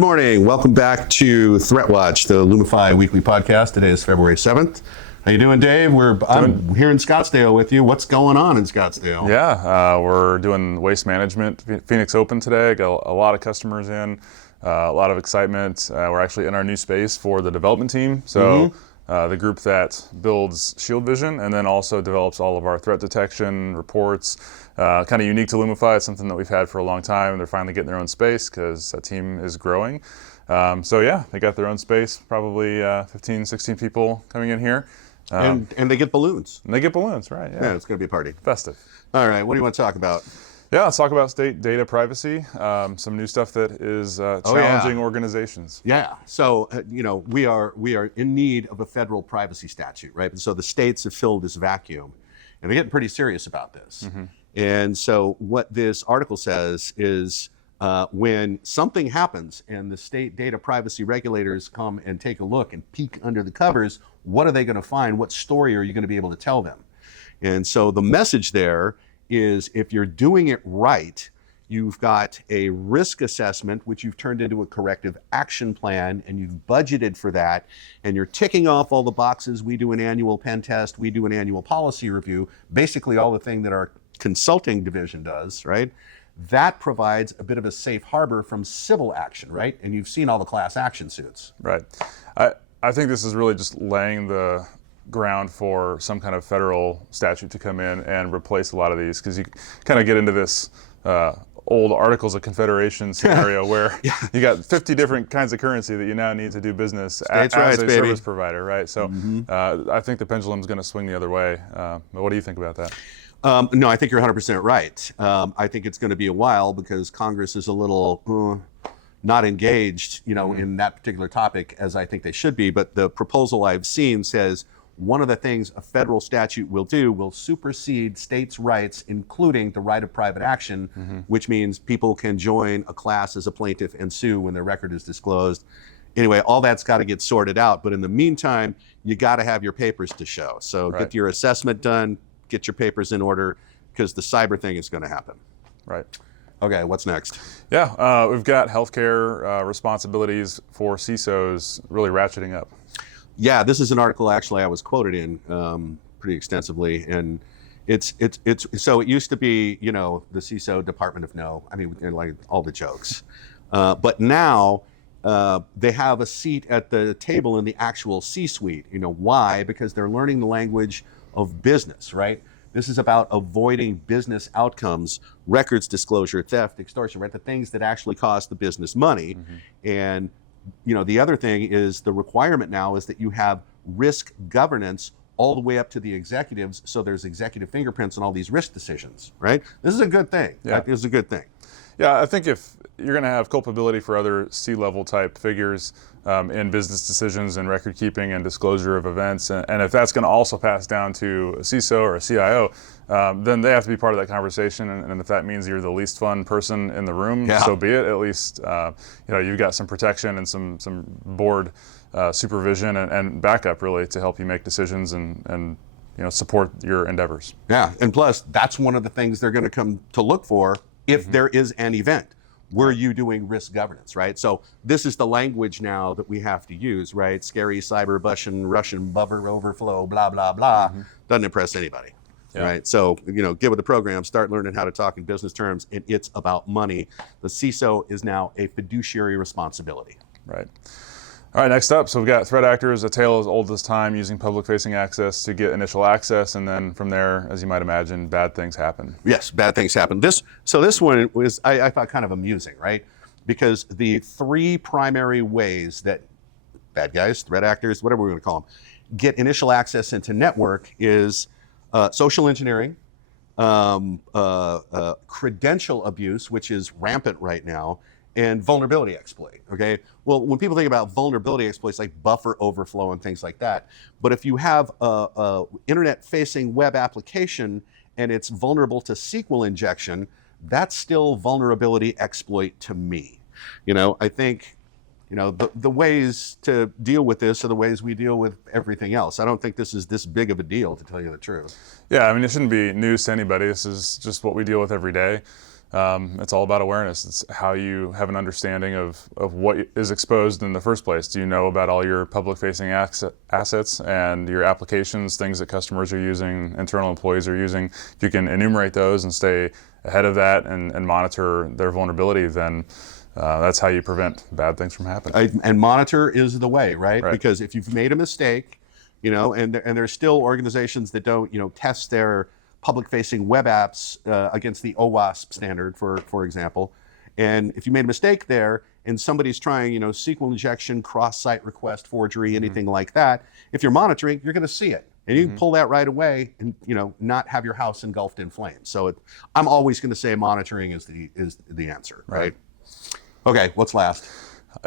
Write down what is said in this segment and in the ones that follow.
Good morning. Welcome back to Threat Watch, the Lumifi weekly podcast. Today is February 7th. How you doing, Dave? I'm here in Scottsdale with you. What's going on in Scottsdale? Yeah, we're doing waste management, Phoenix Open today. Got a lot of customers in, a lot of excitement. We're actually in our new space for the development team. So the group that builds Shield Vision and then also develops all of our threat detection reports. Kind of unique to Lumify. It's something that we've had for a long time. They're finally getting their own space because that team is growing. So yeah, they got their own space, probably 15, 16 people coming in here. And they get balloons. And they get balloons, right? Yeah, it's going to be a party. Festive. All right, what do you want to talk about? Yeah, let's talk about state data privacy, some new stuff that is challenging organizations. Yeah, so we are in need of a federal privacy statute, right? And so the states have filled this vacuum, and they're getting pretty serious about this. And so what this article says is when something happens and the state data privacy regulators come and take a look and peek under the covers, what are they going to find? What story are you going to be able to tell them? And so the message there is if you're doing it right, you've got a risk assessment, which you've turned into a corrective action plan, and you've budgeted for that, and you're ticking off all the boxes. We do an annual pen test, we do an annual policy review, basically all the thing that our consulting division does, right? That provides a bit of a safe harbor from civil action, right? And you've seen all the class action suits. Right. I think this is really just laying the ground for some kind of federal statute to come in and replace a lot of these, because you kind of get into this old Articles of Confederation scenario where you got 50 different kinds of currency that you now need to do business as a service provider, right? So I think the pendulum's going to swing the other way. What do you think about that? No, I think you're 100% right. I think it's going to be a while because Congress is a little not engaged, in that particular topic as I think they should be. But the proposal I've seen says one of the things a federal statute will do will supersede states' rights, including the right of private action, which means people can join a class as a plaintiff and sue when their record is disclosed. Anyway, all that's got to get sorted out. But in the meantime, you got to have your papers to show. So get your assessment done, get your papers in order, because the cyber thing is going to happen. Right. Okay, what's next? Yeah, we've got healthcare responsibilities for CISOs really ratcheting up. Yeah, this is an article actually I was quoted in pretty extensively, and it's so it used to be the CISO Department of No. I mean, like all the jokes, but now they have a seat at the table in the actual C-suite. Why? Because they're learning the language of business, right? This is about avoiding business outcomes, records disclosure, theft, extortion, right? The things that actually cost the business money. And the other thing is the requirement now is that you have risk governance all the way up to the executives, so there's executive fingerprints on all these risk decisions, right? This is a good thing. Yeah. This is a good thing. Yeah, I think if you're going to have culpability for other C-level type figures in business decisions and record keeping and disclosure of events, and if that's going to also pass down to a CISO or a CIO, then they have to be part of that conversation. And if that means you're the least fun person in the room, so be it. At least you've got some protection and some board supervision and backup really to help you make decisions and support your endeavors. Yeah, and plus that's one of the things they're going to come to look for if there is an event. Were you doing risk governance, right? So this is the language now that we have to use, right? Scary cyber Russian buffer overflow, blah, blah, blah. Doesn't impress anybody, right? So, get with the program, start learning how to talk in business terms, and it's about money. The CISO is now a fiduciary responsibility. Right. All right, next up, so we've got threat actors, a tale as old as time, using public-facing access to get initial access, and then from there, as you might imagine, bad things happen. Yes, bad things happen. This one was, I thought, kind of amusing, right? Because the three primary ways that bad guys, threat actors, whatever we're going to call them, get initial access into network is social engineering, credential abuse, which is rampant right now, and vulnerability exploit, okay? Well, when people think about vulnerability exploits like buffer overflow and things like that, but if you have a internet-facing web application and it's vulnerable to SQL injection, that's still vulnerability exploit to me. I think, the ways to deal with this are the ways we deal with everything else. I don't think this is this big of a deal, to tell you the truth. Yeah, I mean, it shouldn't be news to anybody. This is just what we deal with every day. It's all about awareness. It's how you have an understanding of what is exposed in the first place. Do you know about all your public-facing assets and your applications, things that customers are using, internal employees are using? If you can enumerate those and stay ahead of that and monitor their vulnerability, then that's how you prevent bad things from happening. And monitor is the way, right? Because if you've made a mistake, and there's still organizations that don't, test their public-facing web apps against the OWASP standard, for example. And if you made a mistake there, and somebody's trying, SQL injection, cross-site request, forgery, anything like that, if you're monitoring, you're going to see it, and you can pull that right away, and not have your house engulfed in flames. So I'm always going to say monitoring is the answer, right? Okay, what's last?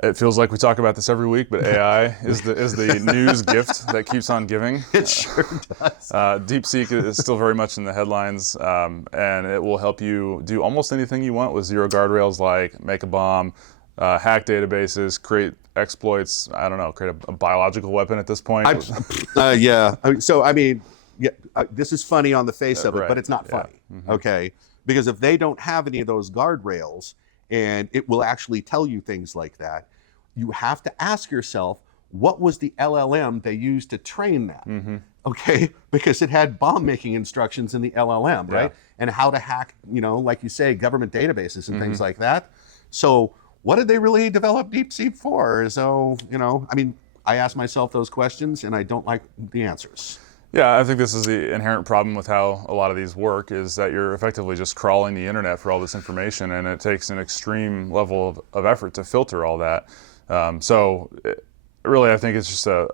It feels like we talk about this every week, but AI is the news gift that keeps on giving. It sure does. DeepSeek is still very much in the headlines, and it will help you do almost anything you want with zero guardrails, like make a bomb, hack databases, create exploits. I don't know, create a biological weapon at this point. Yeah. So this is funny on the face of it, but it's not funny. Okay, because if they don't have any of those guardrails, and it will actually tell you things like that, you have to ask yourself, what was the LLM they used to train that? Okay, because it had bomb-making instructions in the LLM, right? And how to hack, like you say, government databases and things like that. So what did they really develop DeepSeek for? So, I ask myself those questions, and I don't like the answers. Yeah, I think this is the inherent problem with how a lot of these work, is that you're effectively just crawling the internet for all this information, and it takes an extreme level of effort to filter all that. Really, I think it's just a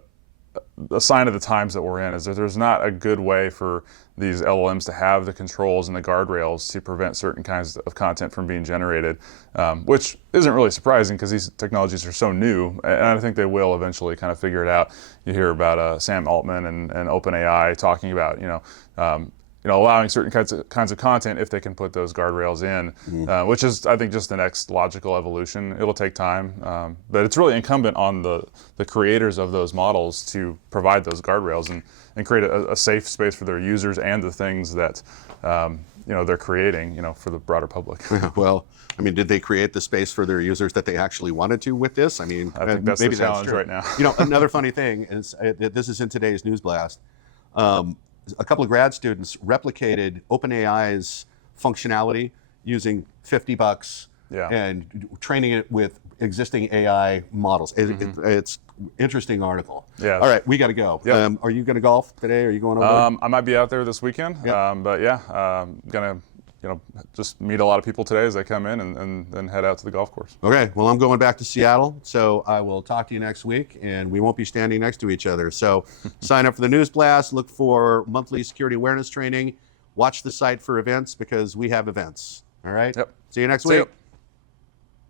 sign of the times that we're in, is that there's not a good way for these LLMs to have the controls and the guardrails to prevent certain kinds of content from being generated, which isn't really surprising because these technologies are so new, and I think they will eventually kind of figure it out. You hear about Sam Altman and OpenAI talking about, allowing certain kinds of content if they can put those guardrails in, which is, I think, just the next logical evolution. It'll take time, but it's really incumbent on the creators of those models to provide those guardrails and create a safe space for their users and the things that they're creating, for the broader public. Well, did they create the space for their users that they actually wanted to with this? I think that's maybe the challenge right now. Another funny thing is, this is in today's News Blast. A couple of grad students replicated OpenAI's functionality using $50 and training it with existing AI models. It's interesting article. Yeah. All right, we got to go. Yep. Are you going to golf today? Are you going over? I might be out there this weekend, but gonna just meet a lot of people today as they come in, and then head out to the golf course. Okay, well, I'm going back to Seattle, so I will talk to you next week, and we won't be standing next to each other. So sign up for the News Blast, look for monthly security awareness training, watch the site for events, because we have events. All right? Yep. See you next See week. you.